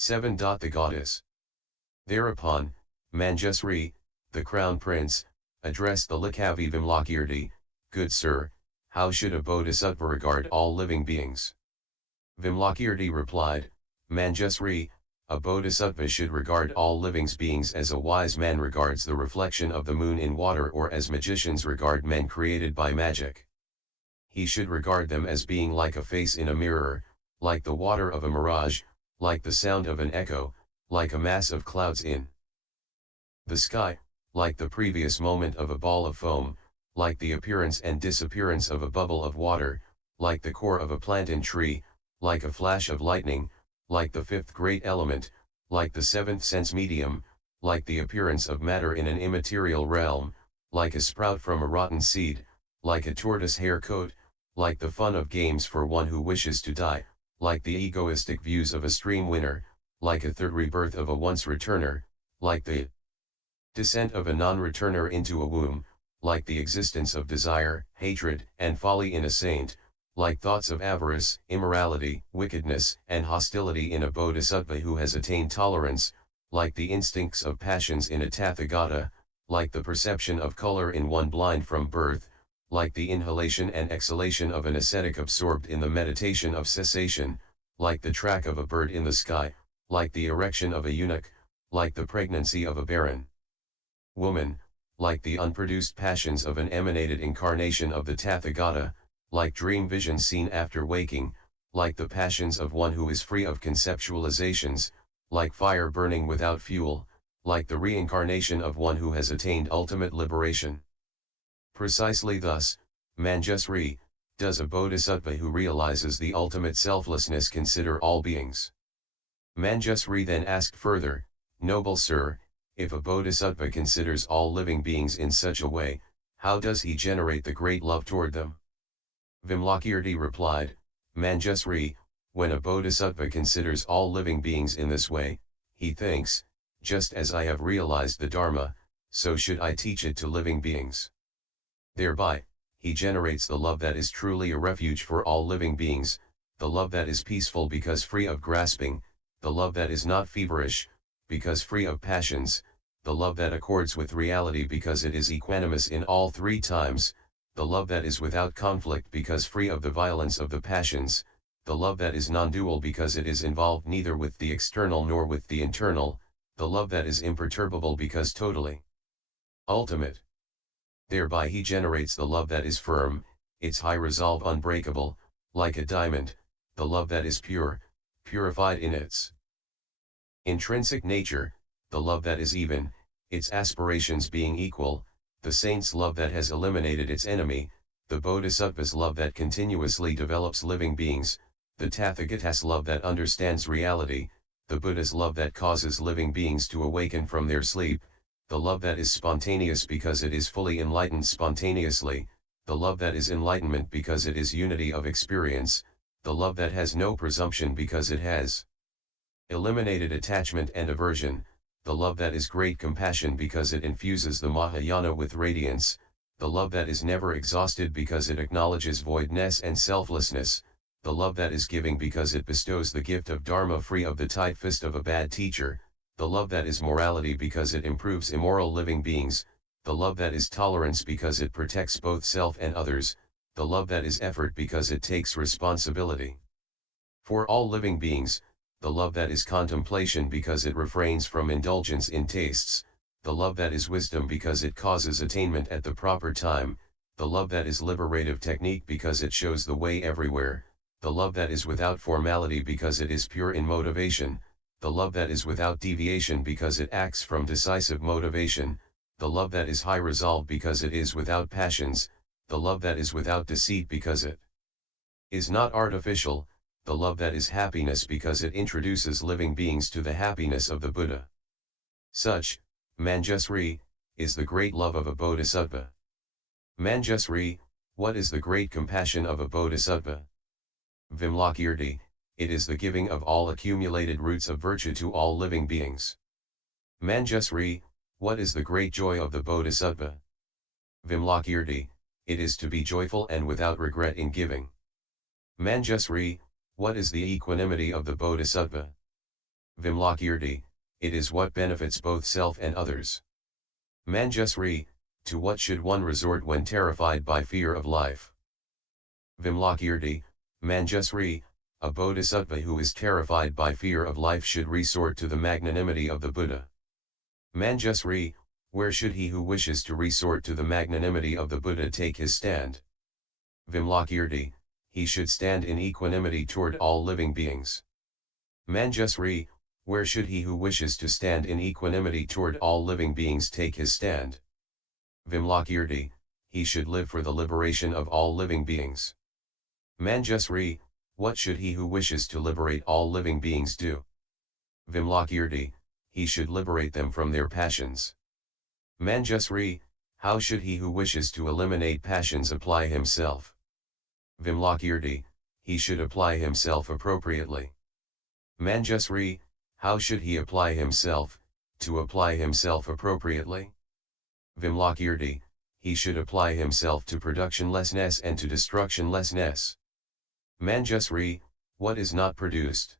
7. The goddess. Thereupon, Manjusri, the crown prince, addressed the Likavi Vimalakīrti, "Good sir, how should a bodhisattva regard all living beings?" Vimalakīrti replied, "Manjusri, a bodhisattva should regard all living beings as a wise man regards the reflection of the moon in water, or as magicians regard men created by magic. He should regard them as being like a face in a mirror, like the water of a mirage, like the sound of an echo, like a mass of clouds in the sky, like the previous moment of a ball of foam, like the appearance and disappearance of a bubble of water, like the core of a plantain tree, like a flash of lightning, like the fifth great element, like the seventh sense medium, like the appearance of matter in an immaterial realm, like a sprout from a rotten seed, like a tortoise hair coat, like the fun of games for one who wishes to die, like the egoistic views of a stream winner, like a third rebirth of a once returner, like the descent of a non-returner into a womb, like the existence of desire, hatred, and folly in a saint, like thoughts of avarice, immorality, wickedness, and hostility in a bodhisattva who has attained tolerance, like the instincts of passions in a tathagata, like the perception of color in one blind from birth, like the inhalation and exhalation of an ascetic absorbed in the meditation of cessation, like the track of a bird in the sky, like the erection of a eunuch, like the pregnancy of a barren woman, like the unproduced passions of an emanated incarnation of the Tathagata, like dream visions seen after waking, like the passions of one who is free of conceptualizations, like fire burning without fuel, like the reincarnation of one who has attained ultimate liberation." Precisely thus, Manjusri, does a bodhisattva who realizes the ultimate selflessness consider all beings. Manjusri then asked further, "Noble sir, if a bodhisattva considers all living beings in such a way, how does he generate the great love toward them?" Vimalakīrti replied, "Manjusri, when a bodhisattva considers all living beings in this way, he thinks, just as I have realized the Dharma, so should I teach it to living beings. Thereby, he generates the love that is truly a refuge for all living beings, the love that is peaceful because free of grasping, the love that is not feverish, because free of passions, the love that accords with reality because it is equanimous in all three times, the love that is without conflict because free of the violence of the passions, the love that is non-dual because it is involved neither with the external nor with the internal, the love that is imperturbable because totally ultimate. Thereby he generates the love that is firm, its high resolve unbreakable, like a diamond, the love that is pure, purified in its intrinsic nature, the love that is even, its aspirations being equal, the saint's love that has eliminated its enemy, the bodhisattva's love that continuously develops living beings, the tathagata's love that understands reality, the Buddha's love that causes living beings to awaken from their sleep, the love that is spontaneous because it is fully enlightened spontaneously, the love that is enlightenment because it is unity of experience, the love that has no presumption because it has eliminated attachment and aversion, the love that is great compassion because it infuses the Mahayana with radiance, the love that is never exhausted because it acknowledges voidness and selflessness, the love that is giving because it bestows the gift of Dharma free of the tight fist of a bad teacher, the love that is morality because it improves immoral living beings, the love that is tolerance because it protects both self and others, the love that is effort because it takes responsibility for all living beings, the love that is contemplation because it refrains from indulgence in tastes, the love that is wisdom because it causes attainment at the proper time, the love that is liberative technique because it shows the way everywhere, the love that is without formality because it is pure in motivation, the love that is without deviation because it acts from decisive motivation, the love that is high resolve because it is without passions, the love that is without deceit because it is not artificial, the love that is happiness because it introduces living beings to the happiness of the Buddha. Such, Manjusri, is the great love of a bodhisattva. Manjusri, what is the great compassion of a bodhisattva? Vimalakīrti, it is the giving of all accumulated roots of virtue to all living beings. Manjusri, what is the great joy of the bodhisattva? Vimalakīrti, it is to be joyful and without regret in giving. Manjusri, what is the equanimity of the bodhisattva? Vimalakīrti, it is what benefits both self and others. Manjusri, to what should one resort when terrified by fear of life? Vimalakīrti, Manjusri, a bodhisattva who is terrified by fear of life should resort to the magnanimity of the Buddha. Manjusri, where should he who wishes to resort to the magnanimity of the Buddha take his stand? Vimalakīrti, he should stand in equanimity toward all living beings. Manjusri, where should he who wishes to stand in equanimity toward all living beings take his stand? Vimalakīrti, he should live for the liberation of all living beings. Manjusri, what should he who wishes to liberate all living beings do? Vimalakīrti, he should liberate them from their passions. Manjusri, how should he who wishes to eliminate passions apply himself? Vimalakīrti, he should apply himself appropriately. Manjusri, how should he apply himself, to apply himself appropriately? Vimalakīrti, he should apply himself to productionlessness and to destructionlessness. Manjusri, what is not produced?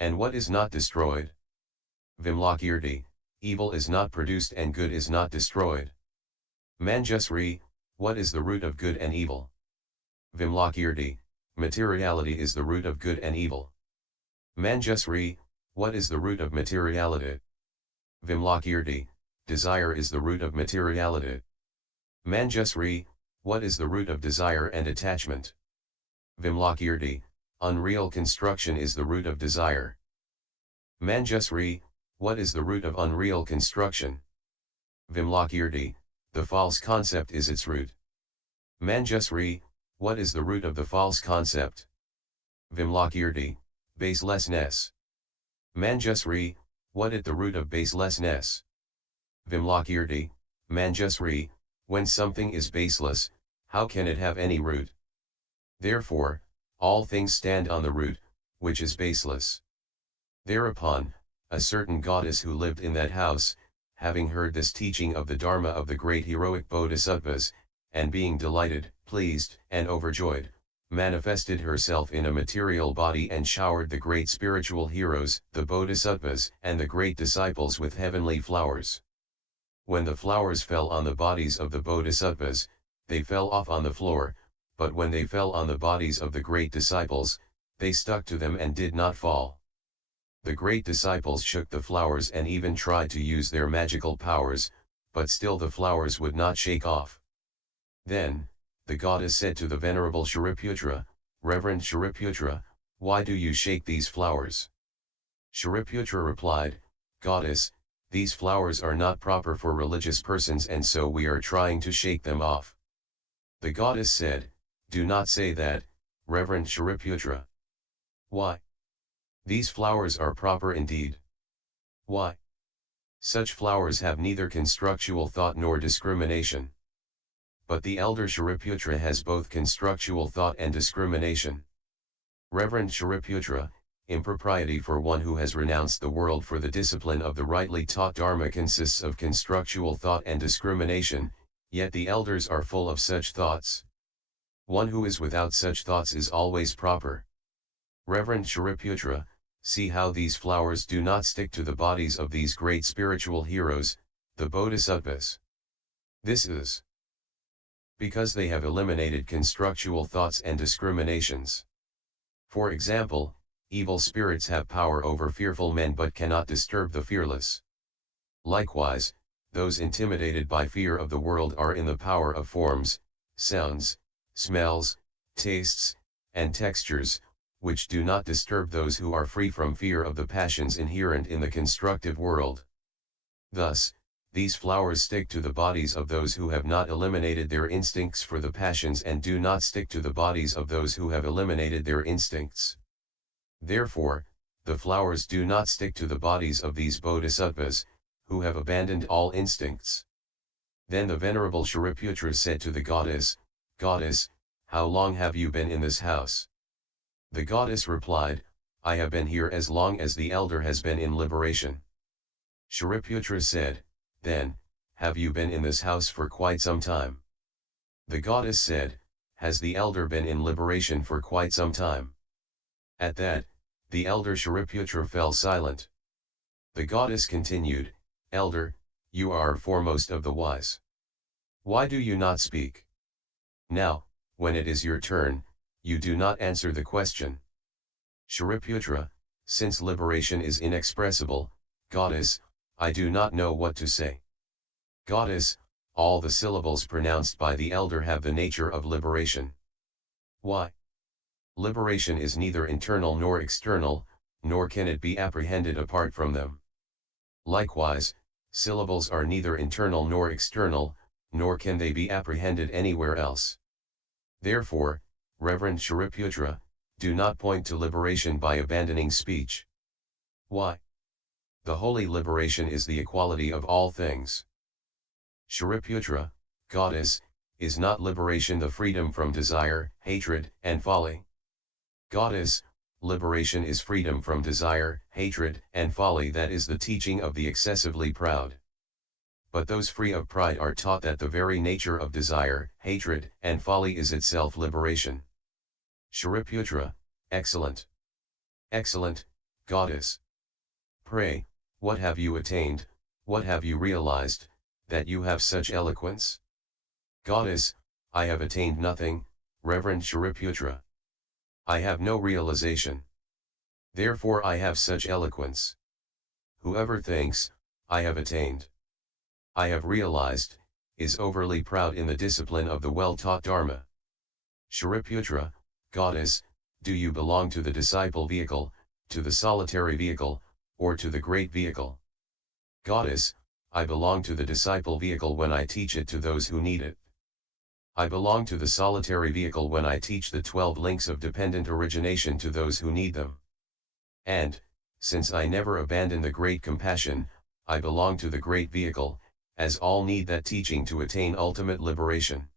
And what is not destroyed? Vimalakīrti, evil is not produced and good is not destroyed. Manjusri, what is the root of good and evil? Vimalakīrti, materiality is the root of good and evil. Manjusri, what is the root of materiality? Vimalakīrti, desire is the root of materiality. Manjusri, what is the root of desire and attachment? Vimalakīrti, unreal construction is the root of desire. Manjusri, what is the root of unreal construction? Vimalakīrti, the false concept is its root. Manjusri, what is the root of the false concept? Vimalakīrti, baselessness. Manjusri, what is the root of baselessness? Vimalakīrti, Manjusri, when something is baseless, how can it have any root? Therefore, all things stand on the root, which is baseless. Thereupon, a certain goddess who lived in that house, having heard this teaching of the Dharma of the great heroic bodhisattvas, and being delighted, pleased, and overjoyed, manifested herself in a material body and showered the great spiritual heroes, the bodhisattvas, and the great disciples with heavenly flowers. When the flowers fell on the bodies of the bodhisattvas, they fell off on the floor, but when they fell on the bodies of the great disciples, they stuck to them and did not fall. The great disciples shook the flowers and even tried to use their magical powers, but still the flowers would not shake off. Then, the goddess said to the venerable Shariputra, Reverend Shariputra, why do you shake these flowers? Shariputra replied, Goddess, these flowers are not proper for religious persons and so we are trying to shake them off. The goddess said, do not say that, Reverend Shariputra. Why? These flowers are proper indeed. Why? Such flowers have neither constructual thought nor discrimination. But the elder Shariputra has both constructual thought and discrimination. Reverend Shariputra, impropriety for one who has renounced the world for the discipline of the rightly taught Dharma consists of constructual thought and discrimination, yet the elders are full of such thoughts. One who is without such thoughts is always proper. Reverend Shariputra, see how these flowers do not stick to the bodies of these great spiritual heroes, the bodhisattvas. This is because they have eliminated constructual thoughts and discriminations. For example, evil spirits have power over fearful men but cannot disturb the fearless. Likewise, those intimidated by fear of the world are in the power of forms, sounds, smells, tastes, and textures, which do not disturb those who are free from fear of the passions inherent in the constructive world. Thus, these flowers stick to the bodies of those who have not eliminated their instincts for the passions and do not stick to the bodies of those who have eliminated their instincts. Therefore, the flowers do not stick to the bodies of these bodhisattvas, who have abandoned all instincts. Then the venerable Shariputra said to the goddess, Goddess, how long have you been in this house? The goddess replied, I have been here as long as the elder has been in liberation. Shariputra said, then, have you been in this house for quite some time? The goddess said, has the elder been in liberation for quite some time? At that, The elder Shariputra fell silent. The goddess continued, Elder, you are foremost of the wise. Why do you not speak? Now, when it is your turn, you do not answer the question. Shariputra, since liberation is inexpressible, goddess, I do not know what to say. Goddess, all the syllables pronounced by the elder have the nature of liberation. Why? Liberation is neither internal nor external, nor can it be apprehended apart from them. Likewise, syllables are neither internal nor external, nor can they be apprehended anywhere else. Therefore, Reverend Shariputra, do not point to liberation by abandoning speech. Why? The holy liberation is the equality of all things. Shariputra, goddess, is not liberation the freedom from desire, hatred, and folly? Goddess, liberation is freedom from desire, hatred, and folly. That is the teaching of the excessively proud. But those free of pride are taught that the very nature of desire, hatred, and folly is itself liberation. Shariputra, excellent. Excellent, goddess. Pray, what have you attained, what have you realized, that you have such eloquence? Goddess, I have attained nothing, Reverend Shariputra. I have no realization. Therefore I have such eloquence. Whoever thinks, I have attained, I have realized, is overly proud in the discipline of the well-taught Dharma. Shariputra, goddess, do you belong to the disciple vehicle, to the solitary vehicle, or to the great vehicle? Goddess, I belong to the disciple vehicle when I teach it to those who need it. I belong to the solitary vehicle when I teach the 12 links of dependent origination to those who need them. And, since I never abandon the great compassion, I belong to the great vehicle, as all need that teaching to attain ultimate liberation.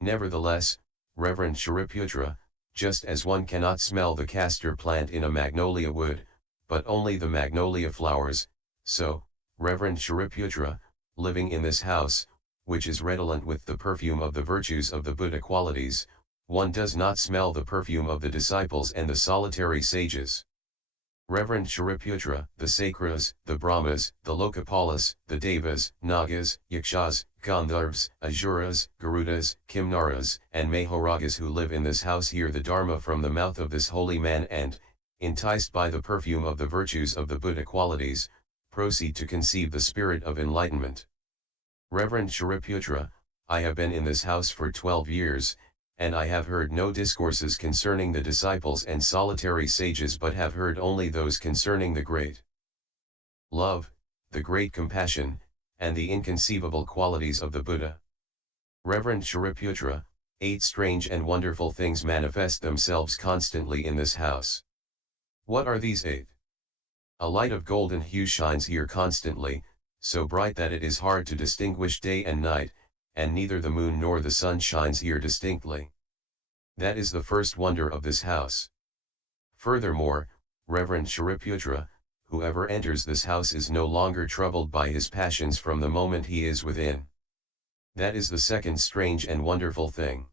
Nevertheless, Reverend Shariputra, just as one cannot smell the castor plant in a magnolia wood, but only the magnolia flowers, so, Reverend Shariputra, living in this house, which is redolent with the perfume of the virtues of the Buddha qualities, one does not smell the perfume of the disciples and the solitary sages. Reverend Shariputra, the Sakras, the Brahmas, the Lokapalas, the Devas, Nagas, Yakshas, Gandharvas, Asuras, Garudas, Kimnaras, and Mahoragas who live in this house hear the Dharma from the mouth of this holy man and, enticed by the perfume of the virtues of the Buddha qualities, proceed to conceive the spirit of enlightenment. Reverend Shariputra, I have been in this house for 12 years, and I have heard no discourses concerning the disciples and solitary sages but have heard only those concerning the great love, the great compassion, and the inconceivable qualities of the Buddha. Reverend Shariputra, 8 strange and wonderful things manifest themselves constantly in this house. What are these 8? A light of golden hue shines here constantly, so bright that it is hard to distinguish day and night, and neither the moon nor the sun shines here distinctly. That is the first wonder of this house. Furthermore, Reverend Shariputra, whoever enters this house is no longer troubled by his passions from the moment he is within. That is the second strange and wonderful thing.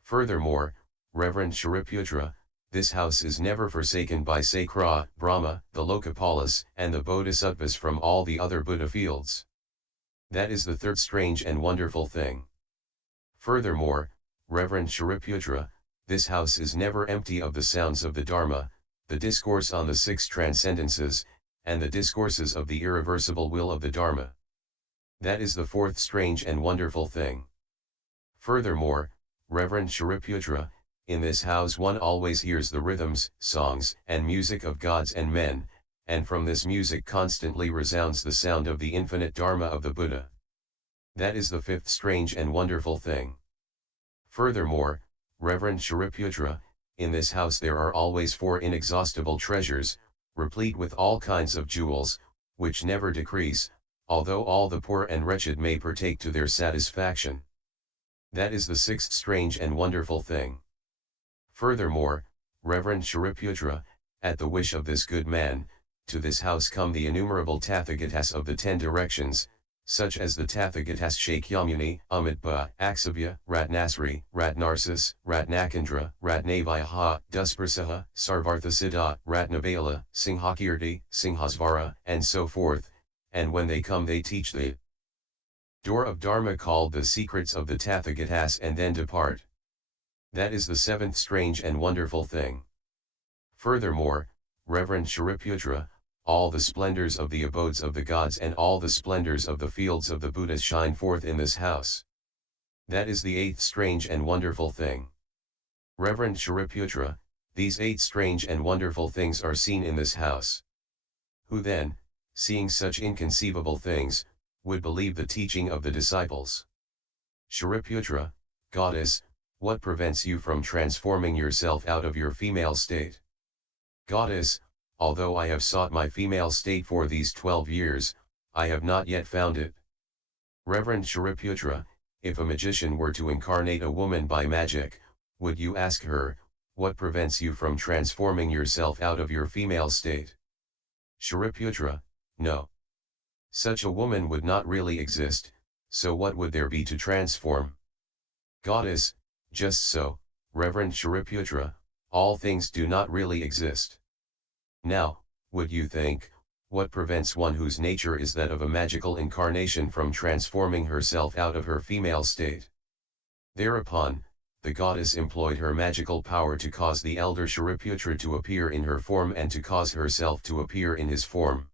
Furthermore, Reverend Shariputra, this house is never forsaken by Sakra, Brahma, the Lokapalas, and the Bodhisattvas from all the other Buddha fields. That is the third strange and wonderful thing. Furthermore, Reverend Shariputra, this house is never empty of the sounds of the Dharma, the discourse on the 6 transcendences, and the discourses of the irreversible will of the Dharma. That is the fourth strange and wonderful thing. Furthermore, Reverend Shariputra, in this house one always hears the rhythms, songs, and music of gods and men, and from this music constantly resounds the sound of the infinite Dharma of the Buddha. That is the fifth strange and wonderful thing. Furthermore, Reverend Shariputra, in this house there are always 4 inexhaustible treasures, replete with all kinds of jewels, which never decrease, although all the poor and wretched may partake to their satisfaction. That is the sixth strange and wonderful thing. Furthermore, Reverend Shariputra, at the wish of this good man, to this house come the innumerable Tathagatas of the 10 directions, such as the Tathagatās Shakyamuni, Amitpa, Aksabhya, Ratnasri, Ratnarsis, Ratnakandra, Ratnavayaha, Dusprasaha, Sarvarthasiddha, Ratnabala, Singhakirti, Singhasvara, and so forth, and when they come they teach the door of Dharma called the secrets of the Tathagatās and then depart. That is the seventh strange and wonderful thing. Furthermore, Reverend Shariputra, all the splendors of the abodes of the gods and all the splendors of the fields of the Buddhas shine forth in this house. That is the eighth strange and wonderful thing. Reverend Shariputra, these 8 strange and wonderful things are seen in this house. Who then, seeing such inconceivable things, would believe the teaching of the disciples? Shariputra, goddess, what prevents you from transforming yourself out of your female state? Goddess, although I have sought my female state for these 12 years, I have not yet found it. Reverend Shariputra, if a magician were to incarnate a woman by magic, would you ask her, what prevents you from transforming yourself out of your female state? Shariputra, no. Such a woman would not really exist, so what would there be to transform? Goddess, just so, Reverend Shariputra, all things do not really exist. Now, would you think, what prevents one whose nature is that of a magical incarnation from transforming herself out of her female state? Thereupon, the goddess employed her magical power to cause the elder Shariputra to appear in her form and to cause herself to appear in his form.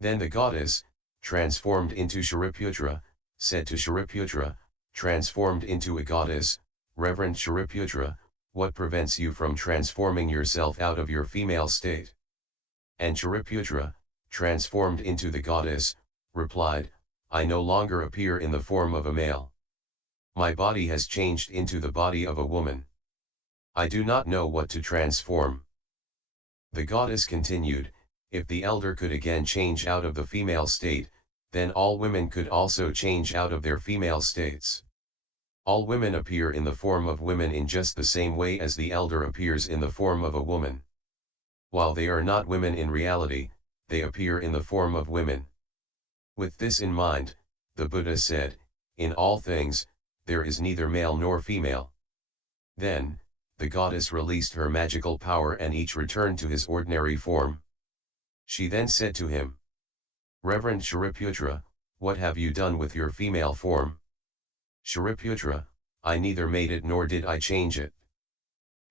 Then the goddess, transformed into Shariputra, said to Shariputra, transformed into a goddess, Reverend Shariputra, what prevents you from transforming yourself out of your female state? And Shariputra, transformed into the goddess, replied, I no longer appear in the form of a male. My body has changed into the body of a woman. I do not know what to transform. The goddess continued, if the elder could again change out of the female state, then all women could also change out of their female states. All women appear in the form of women in just the same way as the elder appears in the form of a woman. While they are not women in reality, they appear in the form of women. With this in mind, the Buddha said, in all things, there is neither male nor female. Then, the goddess released her magical power and each returned to his ordinary form. She then said to him, Reverend Shariputra, what have you done with your female form? Shariputra, I neither made it nor did I change it.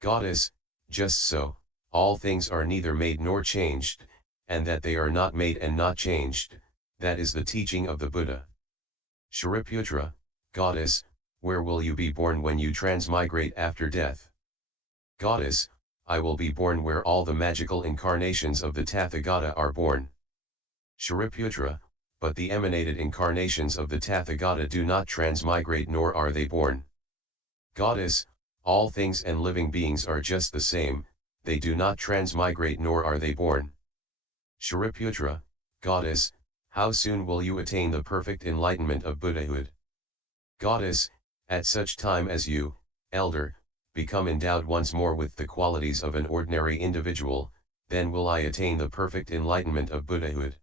Goddess, just so, all things are neither made nor changed, and that they are not made and not changed, that is the teaching of the Buddha. Shariputra, goddess, where will you be born when you transmigrate after death? Goddess, I will be born where all the magical incarnations of the Tathagata are born. Shariputra, but the emanated incarnations of the Tathagata do not transmigrate nor are they born. Goddess, all things and living beings are just the same, they do not transmigrate nor are they born. Shariputra, goddess, how soon will you attain the perfect enlightenment of Buddhahood? Goddess, at such time as you, elder, become endowed once more with the qualities of an ordinary individual, then will I attain the perfect enlightenment of Buddhahood.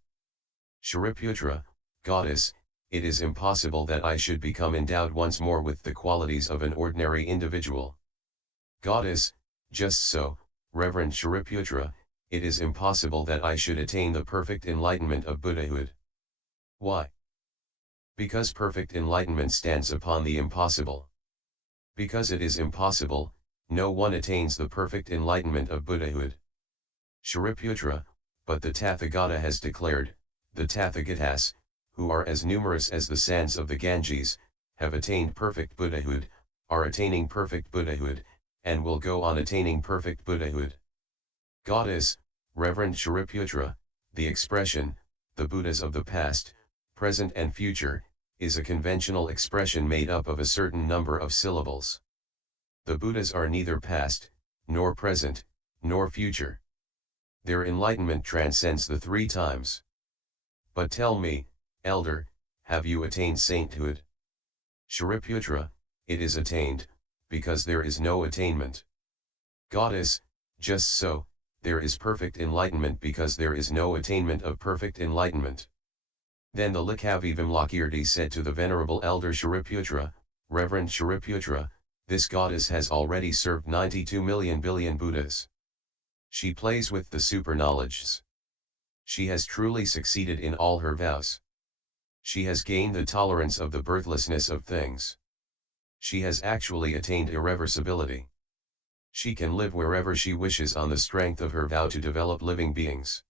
Shariputra, goddess, it is impossible that I should become endowed once more with the qualities of an ordinary individual. Goddess, just so, Reverend Shariputra, it is impossible that I should attain the perfect enlightenment of Buddhahood. Why? Because perfect enlightenment stands upon the impossible. Because it is impossible, no one attains the perfect enlightenment of Buddhahood. Shariputra, but the Tathagata has declared, the Tathagatas, who are as numerous as the sands of the Ganges, have attained perfect Buddhahood, are attaining perfect Buddhahood, and will go on attaining perfect Buddhahood. Goddess, Reverend Shariputra, the expression, the Buddhas of the past, present and future, is a conventional expression made up of a certain number of syllables. The Buddhas are neither past, nor present, nor future. Their enlightenment transcends the 3 times. But tell me, elder, have you attained sainthood? Shariputra, it is attained, because there is no attainment. Goddess, just so, there is perfect enlightenment because there is no attainment of perfect enlightenment. Then the Likavi Vimalakīrti said to the Venerable Elder Shariputra, Reverend Shariputra, this goddess has already served 92 million billion Buddhas. She plays with the super knowledges. She has truly succeeded in all her vows. She has gained the tolerance of the birthlessness of things. She has actually attained irreversibility. She can live wherever she wishes on the strength of her vow to develop living beings.